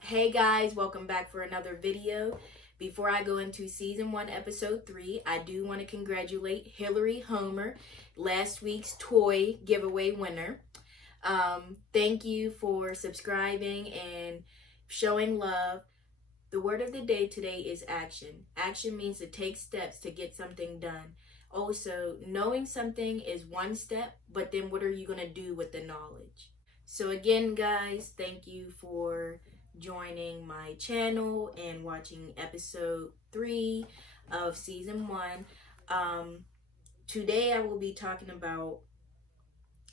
Hey guys, welcome back for another video. Before I go into season 1 episode 3, I do want to congratulate Hillary Homer, last week's toy giveaway winner. Thank you for subscribing and showing love. The word of the day today is action. Action means to take steps to get something done. Also, knowing something is one step, but then what are you going to do with the knowledge? So again, guys, thank you for joining my channel and watching episode 3 of season 1. Today I will be talking about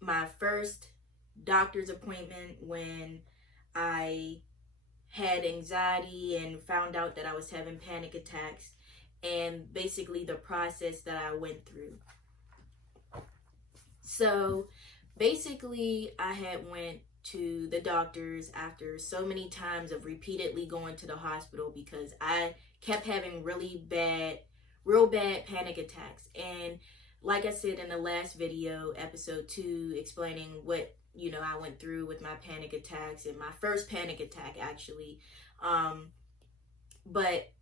my first doctor's appointment when I had anxiety and found out that I was having panic attacks, and basically the process that I went through. So basically I had went to the doctors after so many times of repeatedly going to the hospital because I kept having real bad panic attacks. And like I said in the last video, episode 2, explaining what I went through with my panic attacks and my first panic attack actually. But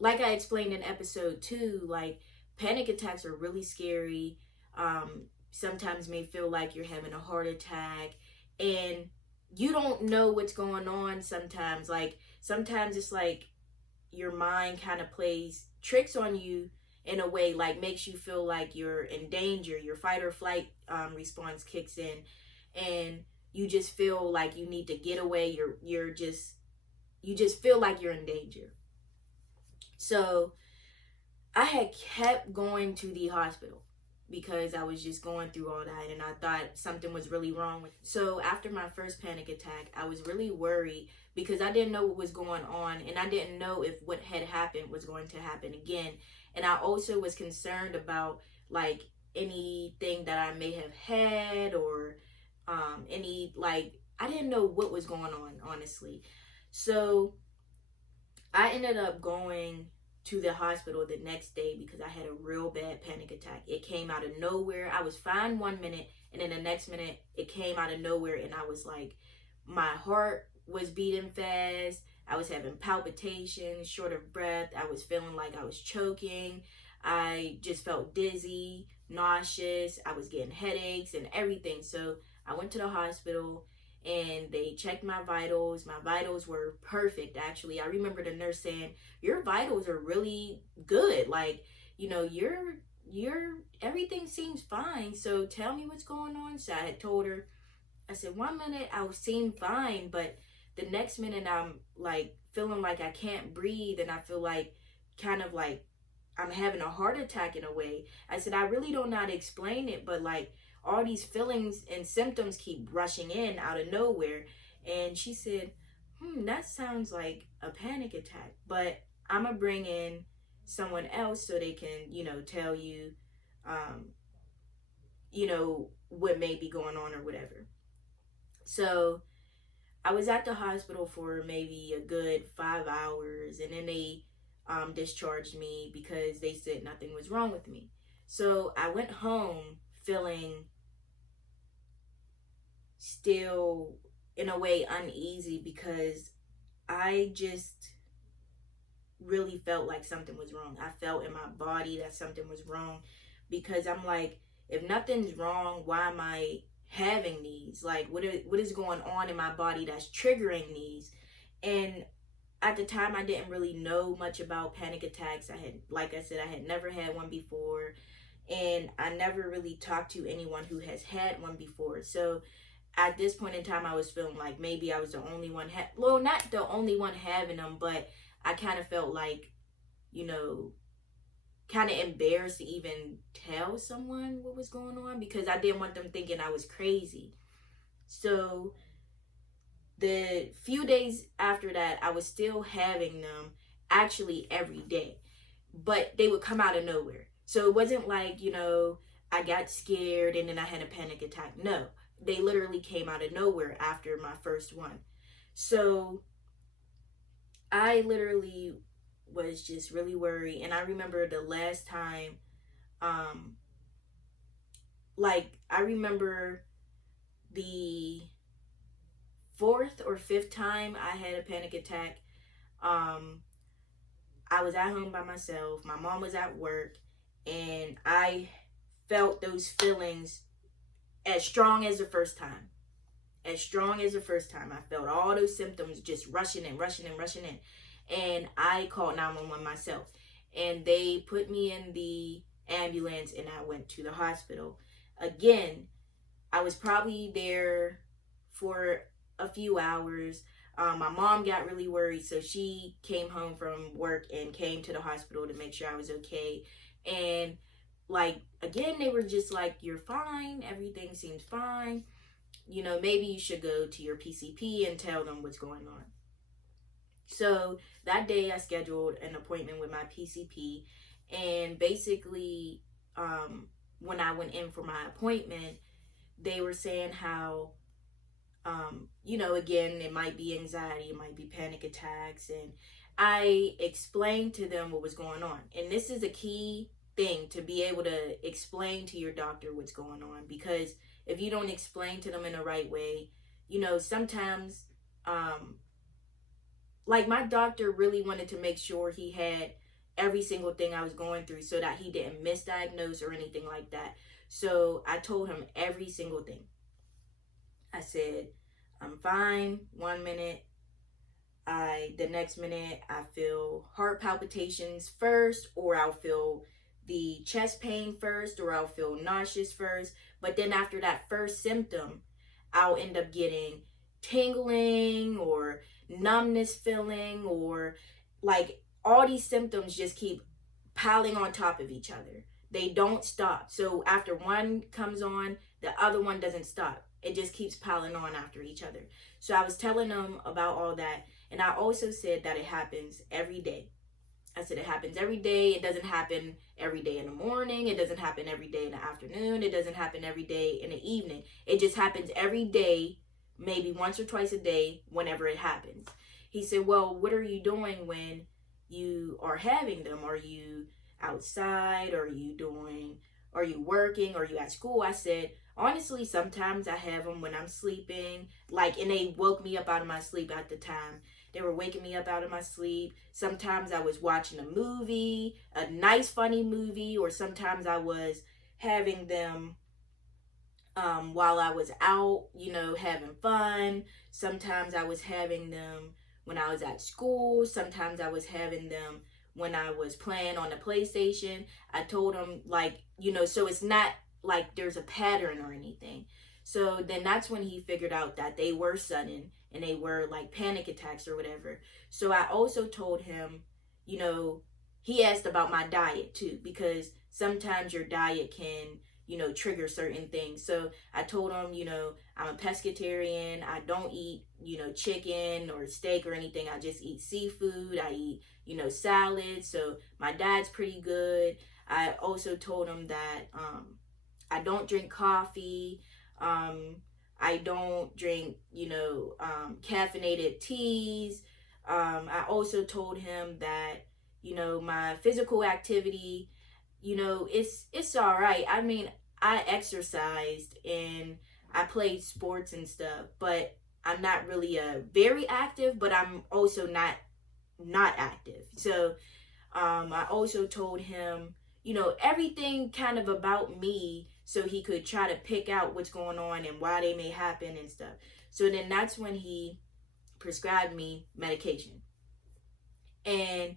like I explained in episode 2, like panic attacks are really scary. Sometimes may feel like you're having a heart attack and you don't know what's going on sometimes. Like sometimes it's like your mind kind of plays tricks on you in a way, like makes you feel like you're in danger. Your fight or flight response kicks in and you just feel like you need to get away. You just feel like you're in danger. So I had kept going to the hospital because I was just going through all that and I thought something was really wrong with me. So after my first panic attack, I was really worried because I didn't know what was going on and I didn't know if what had happened was going to happen again. And I also was concerned about like anything that I may have had or I didn't know what was going on, honestly. So I ended up going to the hospital the next day because I had a real bad panic attack. It came out of nowhere. I was fine one minute and then the next minute it came out of nowhere and I was like, my heart was beating fast. I was having palpitations, short of breath. I was feeling like I was choking. I just felt dizzy, nauseous. I was getting headaches and everything. So I went to the hospital and they checked my vitals. My vitals were perfect, actually. I remember the nurse saying, your vitals are really good. Like, your everything seems fine. So tell me what's going on. So I had told her, I said, one minute I seem fine, but the next minute I'm like feeling like I can't breathe and I feel like kind of like I'm having a heart attack in a way. I said, I really don't know how to explain it, but like all these feelings and symptoms keep rushing in out of nowhere. And she said, that sounds like a panic attack, but I'm gonna bring in someone else so they can, tell you, what may be going on or whatever. So I was at the hospital for maybe a good 5 hours and then they discharged me because they said nothing was wrong with me. So I went home feeling still in a way uneasy because I just really felt like something was wrong. I felt in my body that something was wrong because I'm like, if nothing's wrong, why am I having these? Like what is going on in my body that's triggering these? And at the time I didn't really know much about panic attacks. Like I said, I had never had one before and I never really talked to anyone who has had one before. So at this point in time I was feeling like maybe I was the only one not the only one having them, but I kind of felt like, kind of embarrassed to even tell someone what was going on because I didn't want them thinking I was crazy. So the few days after that, I was still having them actually every day, but they would come out of nowhere. So it wasn't like, I got scared and then I had a panic attack. No, they literally came out of nowhere after my first one. So I literally was just really worried. And I remember the last time, I remember the fourth or fifth time I had a panic attack. I was at home by myself. My mom was at work, and I felt those feelings as strong as the first time. As strong as the first time. I felt all those symptoms just rushing in, rushing in, rushing in. And I called 911 myself. And they put me in the ambulance, and I went to the hospital. Again, I was probably there for a few hours. My mom got really worried, so she came home from work and came to the hospital to make sure I was okay. And like, again, they were just like, you're fine, everything seems fine, maybe you should go to your PCP and tell them what's going on. So that day I scheduled an appointment with my PCP, and basically, when I went in for my appointment, they were saying how, again, it might be anxiety, it might be panic attacks. And I explained to them what was going on. And this is a key thing, to be able to explain to your doctor what's going on. Because if you don't explain to them in the right way, sometimes, like, my doctor really wanted to make sure he had every single thing I was going through so that he didn't misdiagnose or anything like that. So I told him every single thing. I said, I'm fine 1 minute. The next minute I feel heart palpitations first, or I'll feel the chest pain first, or I'll feel nauseous first. But then after that first symptom, I'll end up getting tingling or numbness feeling, or like all these symptoms just keep piling on top of each other. They don't stop. So after one comes on, the other one doesn't stop. It just keeps piling on after each other. So I was telling them about all that. And I also said that it happens every day. I said it happens every day. It doesn't happen every day in the morning. It doesn't happen every day in the afternoon. It doesn't happen every day in the evening. It just happens every day, maybe once or twice a day, whenever it happens. He said, well, what are you doing when you are having them? Are you outside? Are you working? Are you at school? I said, honestly, sometimes I have them when I'm sleeping, and they woke me up out of my sleep at the time. They were waking me up out of my sleep. Sometimes I was watching a movie, a nice, funny movie, or sometimes I was having them while I was out, having fun. Sometimes I was having them when I was at school. Sometimes I was having them when I was playing on the PlayStation. I told him, so it's not like there's a pattern or anything. So then that's when he figured out that they were sudden and they were like panic attacks or whatever. So I also told him, he asked about my diet too, because sometimes your diet can, trigger certain things. So I told him, I'm a pescatarian. I don't eat, chicken or steak or anything. I just eat seafood. I eat, salads. So my diet's pretty good. I also told him that I don't drink coffee. I don't drink, caffeinated teas. I also told him that, my physical activity, it's all right. I mean, I exercised and I played sports and stuff, but I'm not really very active, but I'm also not active. So I also told him, everything kind of about me, so he could try to pick out what's going on and why they may happen and stuff. So then that's when he prescribed me medication. And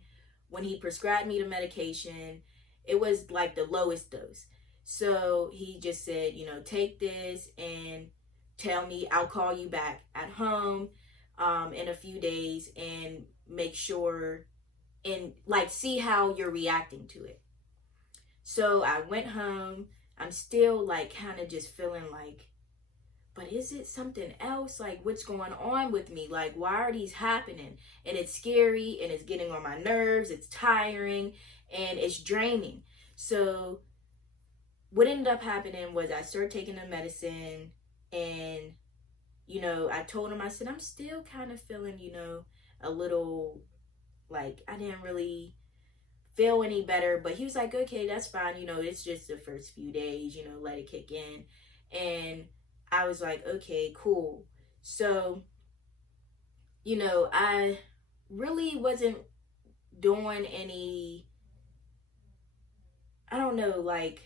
when he prescribed me the medication, it was like the lowest dose. So he just said, take this and tell me, I'll call you back at home in a few days and make sure and see how you're reacting to it. So I went home. I'm still kind of just feeling but is it something else? What's going on with me? Why are these happening? And it's scary and it's getting on my nerves. It's tiring and it's draining. So what ended up happening was I started taking the medicine, and, I told him, I said, I'm still kind of feeling, a little I didn't really feel any better. But he was like, okay, that's fine. It's just the first few days, let it kick in. And I was like, okay, cool. So, I really wasn't doing any, I don't know, like,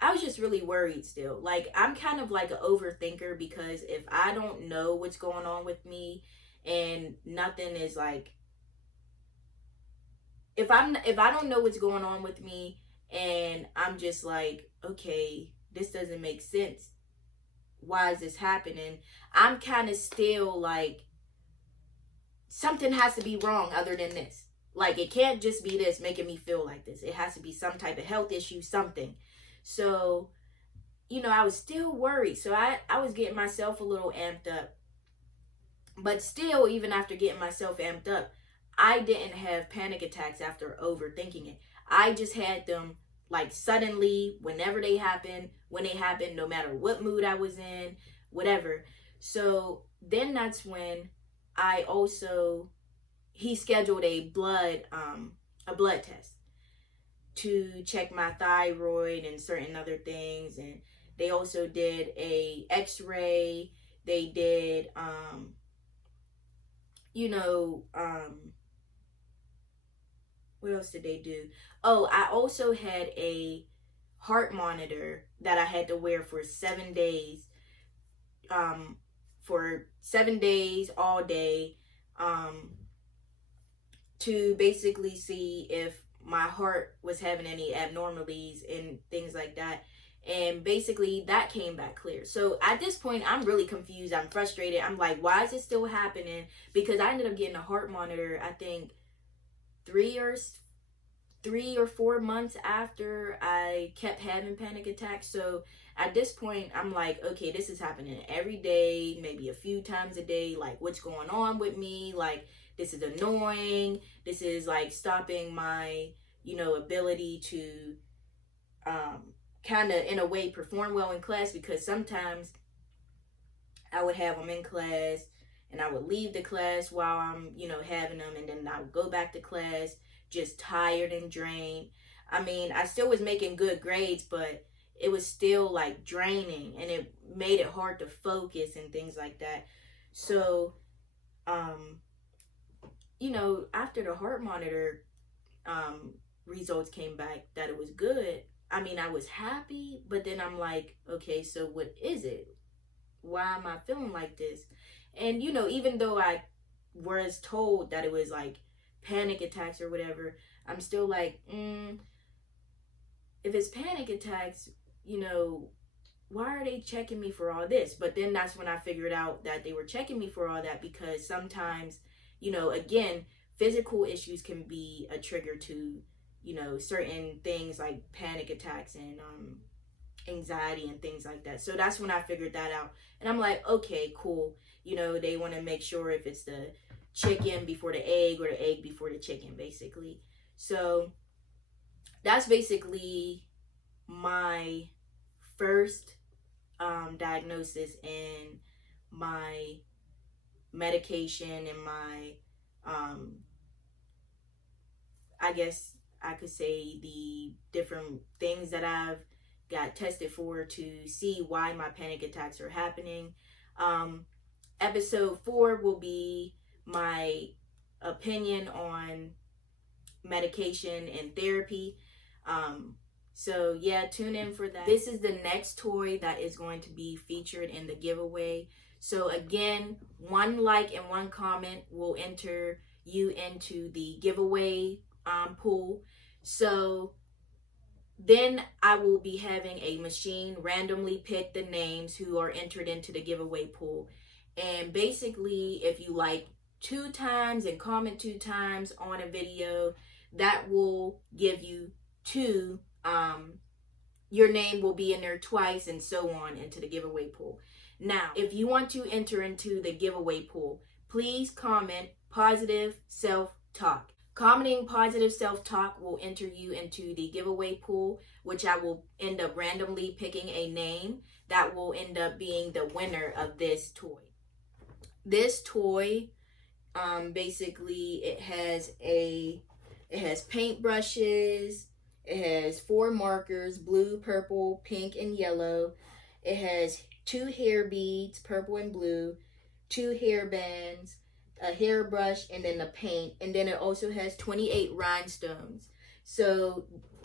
I was just really worried still. Like, I'm kind of like an overthinker, because if I don't know what's going on with me and nothing is like, if I don't know what's going on with me and I'm just like, okay, this doesn't make sense. Why is this happening? I'm kind of still like, something has to be wrong other than this. Like, it can't just be this making me feel like this. It has to be some type of health issue, something. So, I was still worried. So I was getting myself a little amped up. But still, even after getting myself amped up, I didn't have panic attacks after overthinking it. I just had them like suddenly, whenever they happen, when they happen, no matter what mood I was in, whatever. So then that's when I also, he scheduled a blood test to check my thyroid and certain other things. And they also did a x-ray. They did what else did they do? Oh, I also had a heart monitor that I had to wear for 7 days. For 7 days, all day, to basically see if my heart was having any abnormalities and things like that. And basically that came back clear. So at this point, I'm really confused. I'm frustrated. I'm like, why is it still happening? Because I ended up getting a heart monitor, I think 3 or 4 months after I kept having panic attacks. So at this point, I'm like, okay, this is happening every day, maybe a few times a day. Like, what's going on with me? Like, this is annoying. This is like stopping my, ability to kind of, in a way, perform well in class, because sometimes I would have them in class and I would leave the class while I'm, having them, and then I would go back to class just tired and drained. I mean, I still was making good grades, but it was still like draining, and it made it hard to focus and things like that. So, after the heart monitor results came back that it was good, I mean, I was happy, but then I'm like, okay, so what is it? Why am I feeling like this? And, even though I was told that it was like panic attacks or whatever, I'm still like, if it's panic attacks, why are they checking me for all this? But then that's when I figured out that they were checking me for all that because sometimes, again, physical issues can be a trigger to, certain things like panic attacks and anxiety and things like that. So that's when I figured that out. And I'm like, okay, cool. They want to make sure if it's the chicken before the egg or the egg before the chicken, basically. So that's basically my first diagnosis and my medication and my I guess I could say the different things that I've got tested for to see why my panic attacks are happening. Episode 4 will be my opinion on medication and therapy. So yeah, tune in for that. This is the next toy that is going to be featured in the giveaway. So again, 1 like and 1 comment will enter you into the giveaway pool. So then I will be having a machine randomly pick the names who are entered into the giveaway pool. And basically, if you like 2 times and comment 2 times on a video, that will give you 2. Your name will be in there twice and so on into the giveaway pool. Now, if you want to enter into the giveaway pool, please comment positive self-talk. Commenting positive self-talk will enter you into the giveaway pool, which I will end up randomly picking a name that will end up being the winner of this toy. This toy, basically, it has paintbrushes, it has 4 markers, blue, purple, pink, and yellow. It has 2 hair beads, purple and blue, 2 hair bands, a hairbrush, and then the paint. And then it also has 28 rhinestones. So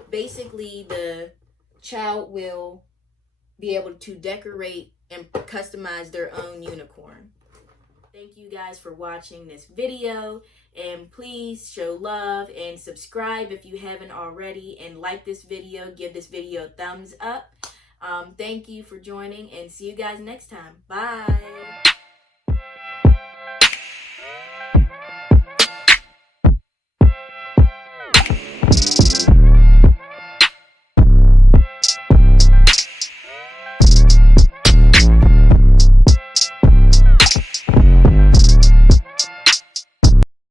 basically the child will be able to decorate and customize their own unicorn. Thank you guys for watching this video, and please show love and subscribe if you haven't already, and like this video, give this video a thumbs up. Thank you for joining, and see you guys next time. Bye.